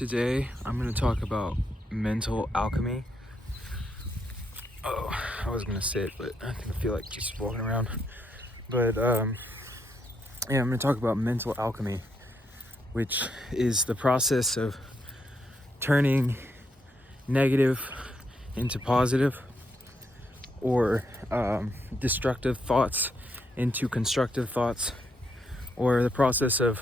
Today I'm going to talk about mental alchemy. Oh, I was going to say it, but I think I feel like just walking around. But I'm going to talk about mental alchemy, which is the process of turning negative into positive, or destructive thoughts into constructive thoughts, or the process of,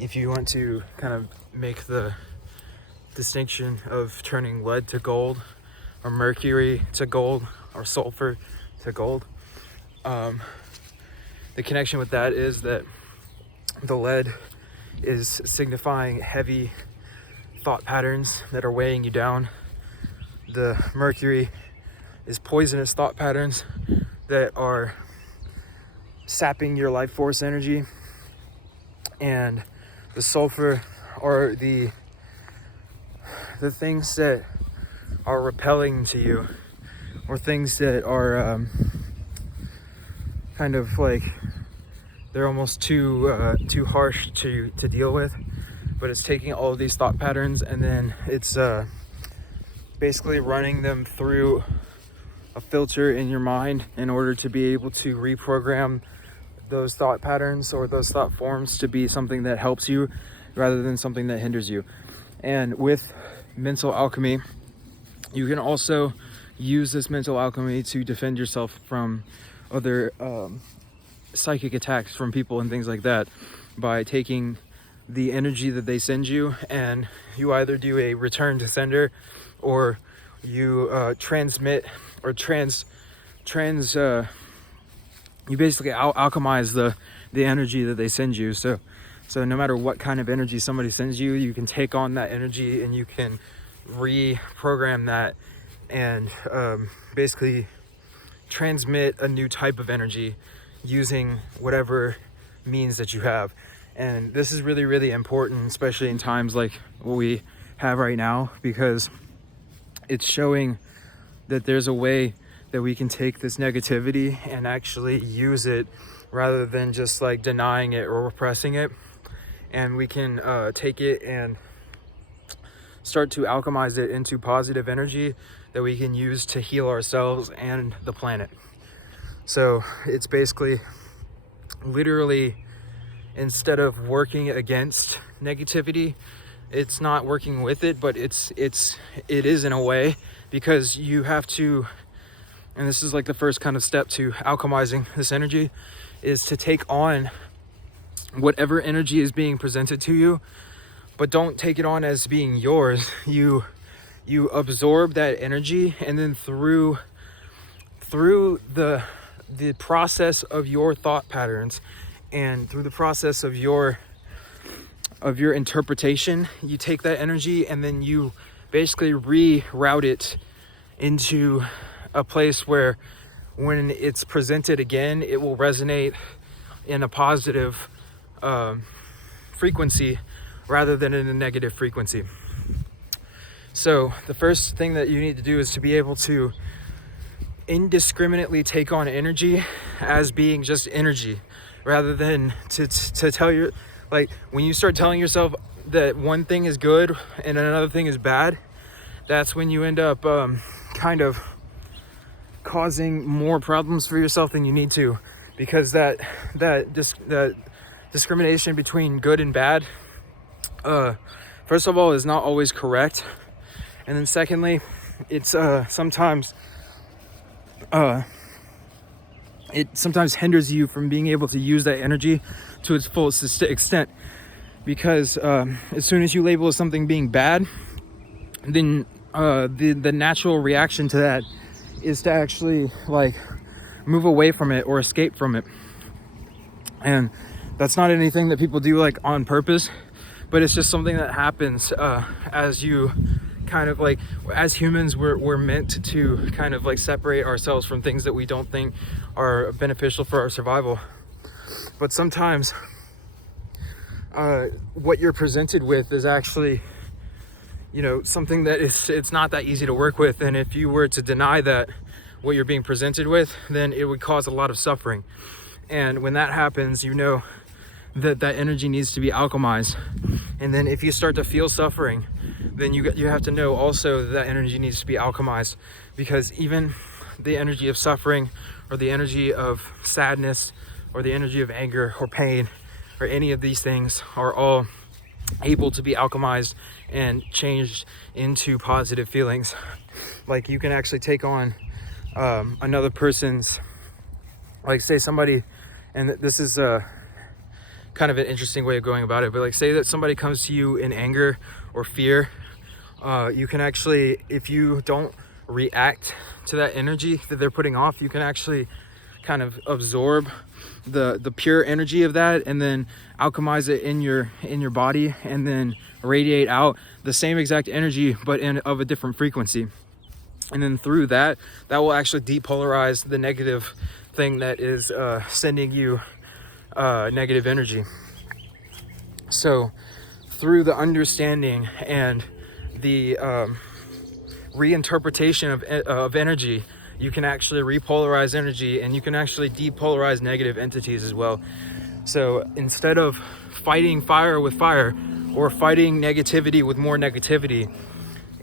if you want to kind of make the distinction of turning lead to gold, or mercury to gold, or sulfur to gold, the connection with that is that the lead is signifying heavy thought patterns that are weighing you down. The mercury is poisonous thought patterns that are sapping your life force energy, and the sulfur are the things that are repelling to you, or things that are kind of like they're almost too harsh to deal with. But it's taking all of these thought patterns and then it's basically running them through a filter in your mind in order to be able to reprogram those thought patterns or those thought forms to be something that helps you rather than something that hinders you. And with mental alchemy, you can also use this mental alchemy to defend yourself from other psychic attacks from people and things like that, by taking the energy that they send you and you either do a return to sender, or you transmit or you basically alchemize the energy that they send you. So no matter what kind of energy somebody sends you, you can take on that energy and you can reprogram that and basically transmit a new type of energy using whatever means that you have. And this is really, really important, especially in times like what we have right now, because it's showing that there's a way that we can take this negativity and actually use it rather than just like denying it or repressing it. And we can take it and start to alchemize it into positive energy that we can use to heal ourselves and the planet. So it's basically literally, instead of working against negativity, it's not working with it, but it is in a way, because you have to, and this is like the first kind of step to alchemizing this energy, is to take on whatever energy is being presented to you, but don't take it on as being yours. You absorb that energy, and then through the process of your thought patterns and through the process of your interpretation, you take that energy and then you basically reroute it into a place where when it's presented again, it will resonate in a positive frequency rather than in a negative frequency. So the first thing that you need to do is to be able to indiscriminately take on energy as being just energy, rather than to tell your, like, when you start telling yourself that one thing is good and another thing is bad, that's when you end up kind of causing more problems for yourself than you need to, because that discrimination between good and bad, first of all, is not always correct, and then secondly, it's sometimes it sometimes hinders you from being able to use that energy to its fullest extent, because as soon as you label something being bad, then the natural reaction to that is to actually like move away from it or escape from it. And that's not anything that people do like on purpose, but it's just something that happens as you kind of like, as humans, we're meant to kind of like separate ourselves from things that we don't think are beneficial for our survival. But sometimes what you're presented with is actually, something that it's not that easy to work with. And if you were to deny that what you're being presented with, then it would cause a lot of suffering. And when that happens, that energy needs to be alchemized. And then if you start to feel suffering, then you have to know also that energy needs to be alchemized, because even the energy of suffering or the energy of sadness or the energy of anger or pain or any of these things are all able to be alchemized and changed into positive feelings. Like you can actually take on another person's, like say somebody, and this is kind of an interesting way of going about it, but like say that somebody comes to you in anger or fear, you can actually, if you don't react to that energy that they're putting off, you can actually kind of absorb the pure energy of that and then alchemize it in your body, and then radiate out the same exact energy but of a different frequency. And then through that will actually depolarize the negative thing that is sending you negative energy. So through the understanding and the reinterpretation of energy, you can actually repolarize energy, and you can actually depolarize negative entities as well. So instead of fighting fire with fire or fighting negativity with more negativity,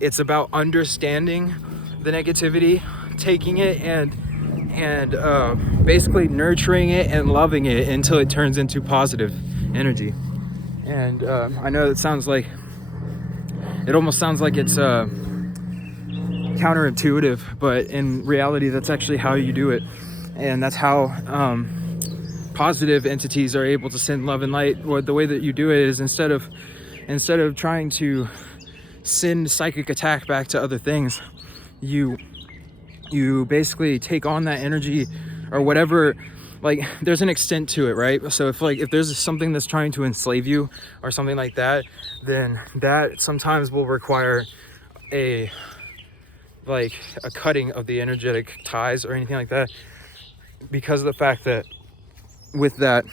it's about understanding the negativity, taking it and basically nurturing it and loving it until it turns into positive energy. And I know it almost sounds like it's counterintuitive, but in reality that's actually how you do it. And that's how positive entities are able to send love and light. Or the way that you do it is instead of trying to send psychic attack back to other things, you basically take on that energy or whatever. Like there's an extent to it, right? So if there's something that's trying to enslave you or something like that, then that sometimes will require a cutting of the energetic ties or anything like that, because of the fact that with that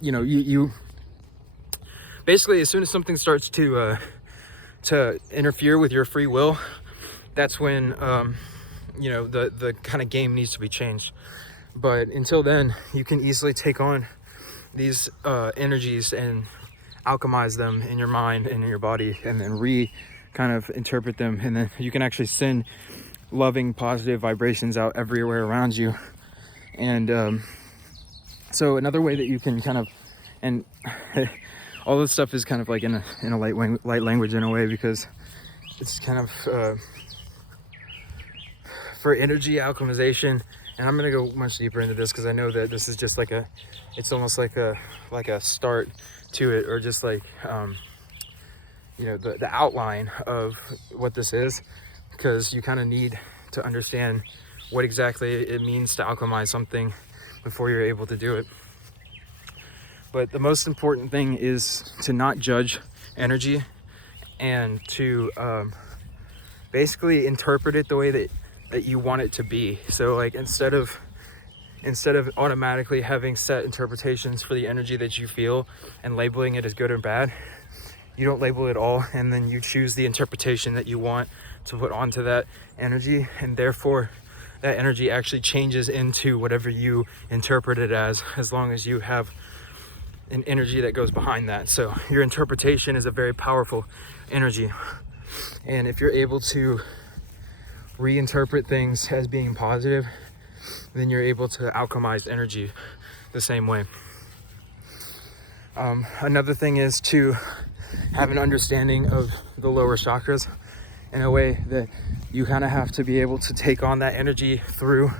you basically, as soon as something starts to interfere with your free will, that's when the kind of game needs to be changed. But until then, you can easily take on these energies and alchemize them in your mind and in your body, and then kind of interpret them, and then you can actually send loving positive vibrations out everywhere around you. And so another way that you can kind of, and all this stuff is kind of like in a light language in a way, because it's kind of for energy alchemization. And I'm gonna go much deeper into this because I know that this is just it's almost like a start to it, or just like the outline of what this is, because you kind of need to understand what exactly it means to alchemize something before you're able to do it. But the most important thing is to not judge energy, and to basically interpret it the way that you want it to be. So like instead of automatically having set interpretations for the energy that you feel and labeling it as good or bad, you don't label it all, and then you choose the interpretation that you want to put onto that energy, and therefore that energy actually changes into whatever you interpret it as long as you have an energy that goes behind that. So your interpretation is a very powerful energy, and if you're able to reinterpret things as being positive, then you're able to alchemize energy the same way. Another thing is to have an understanding of the lower chakras in a way that you kind of have to be able to take on that energy through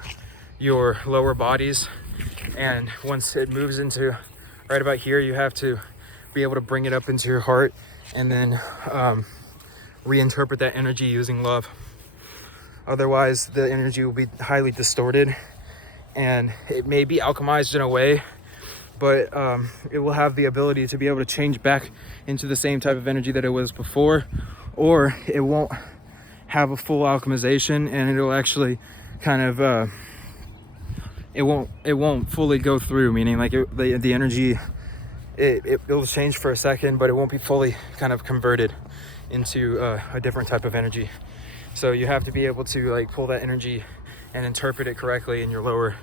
your lower bodies, and once it moves into right about here, you have to be able to bring it up into your heart, and then reinterpret that energy using love. Otherwise the energy will be highly distorted, and it may be alchemized in a way, but it will have the ability to be able to change back into the same type of energy that it was before, or it won't have a full alchemization, and it'll actually kind of it won't fully go through, meaning like the energy it'll change for a second, but it won't be fully kind of converted into a different type of energy. So you have to be able to like pull that energy and interpret it correctly in your lower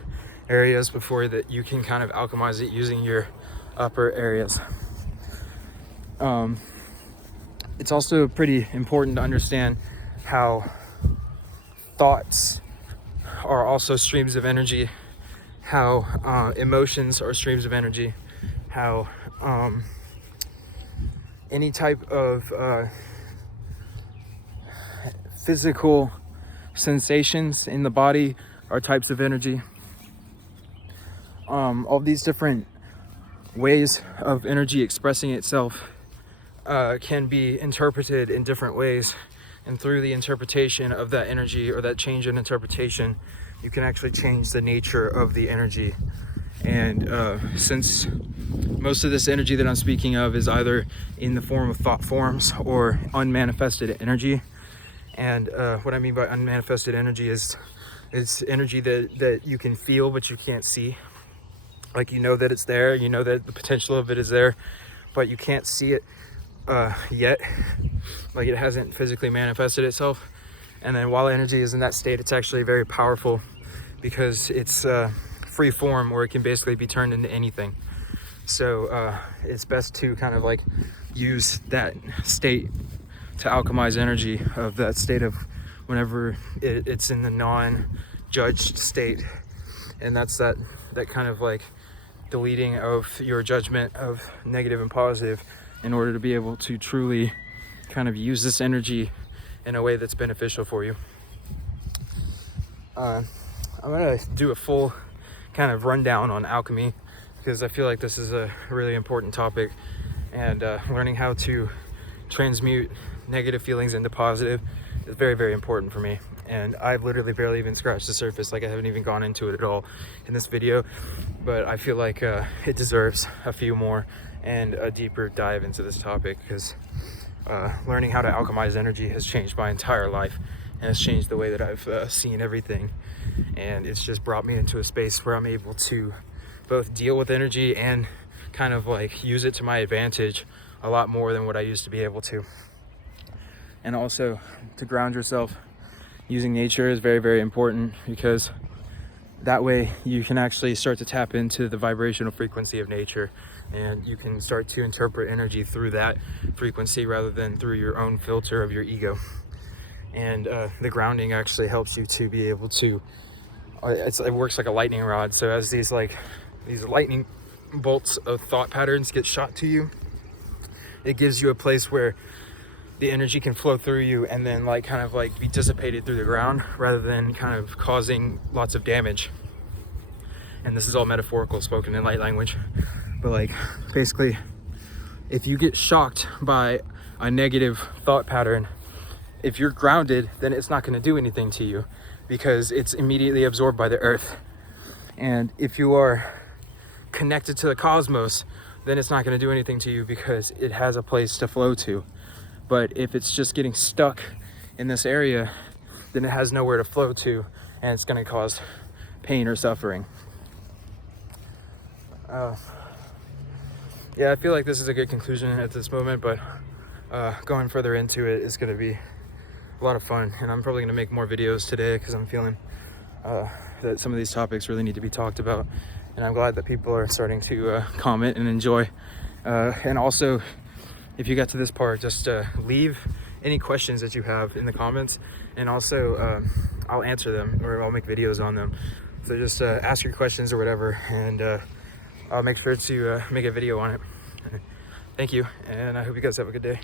areas before that you can kind of alchemize it using your upper areas. It's also pretty important to understand how thoughts are also streams of energy, how emotions are streams of energy, how any type of physical sensations in the body are types of energy. All these different ways of energy expressing itself can be interpreted in different ways, and through the interpretation of that energy, or that change in interpretation, you can actually change the nature of the energy. And since most of this energy that I'm speaking of is either in the form of thought forms or unmanifested energy, and what I mean by unmanifested energy is it's energy that you can feel but you can't see. Like, you know that it's there, you know that the potential of it is there, but you can't see it yet. Like, it hasn't physically manifested itself. And then while energy is in that state, it's actually very powerful because it's free form, or it can basically be turned into anything. So it's best to kind of like use that state to alchemize energy, of that state of whenever it's in the non-judged state. And that's that kind of like deleting of your judgment of negative and positive, in order to be able to truly kind of use this energy in a way that's beneficial for you. I'm gonna do a full kind of rundown on alchemy, because I feel like this is a really important topic, and learning how to transmute negative feelings into positive is very, very important for me. And I've literally barely even scratched the surface. Like, I haven't even gone into it at all in this video, but I feel like it deserves a few more and a deeper dive into this topic, because learning how to alchemize energy has changed my entire life, and it's changed the way that I've seen everything. And it's just brought me into a space where I'm able to both deal with energy and kind of like use it to my advantage a lot more than what I used to be able to. And also, to ground yourself using nature is very, very important, because that way you can actually start to tap into the vibrational frequency of nature, and you can start to interpret energy through that frequency rather than through your own filter of your ego. And the grounding actually helps you to be able to, it works like a lightning rod. So as these lightning bolts of thought patterns get shot to you, it gives you a place where the energy can flow through you and then like kind of like be dissipated through the ground, rather than kind of causing lots of damage. And this is all metaphorical, spoken in light language, but like, basically, if you get shocked by a negative thought pattern, if you're grounded, then it's not going to do anything to you, because it's immediately absorbed by the earth. And if you are connected to the cosmos, then it's not going to do anything to you, because it has a place to flow to. But if it's just getting stuck in this area, then it has nowhere to flow to, and it's going to cause pain or suffering. Yeah, I feel like this is a good conclusion at this moment, but going further into it is going to be a lot of fun, and I'm probably going to make more videos today, because I'm feeling that some of these topics really need to be talked about, and I'm glad that people are starting to comment and enjoy. And also, if you got to this part, just leave any questions that you have in the comments, and also I'll answer them, or I'll make videos on them. So just ask your questions or whatever, and I'll make sure to make a video on it. Thank you, and I hope you guys have a good day.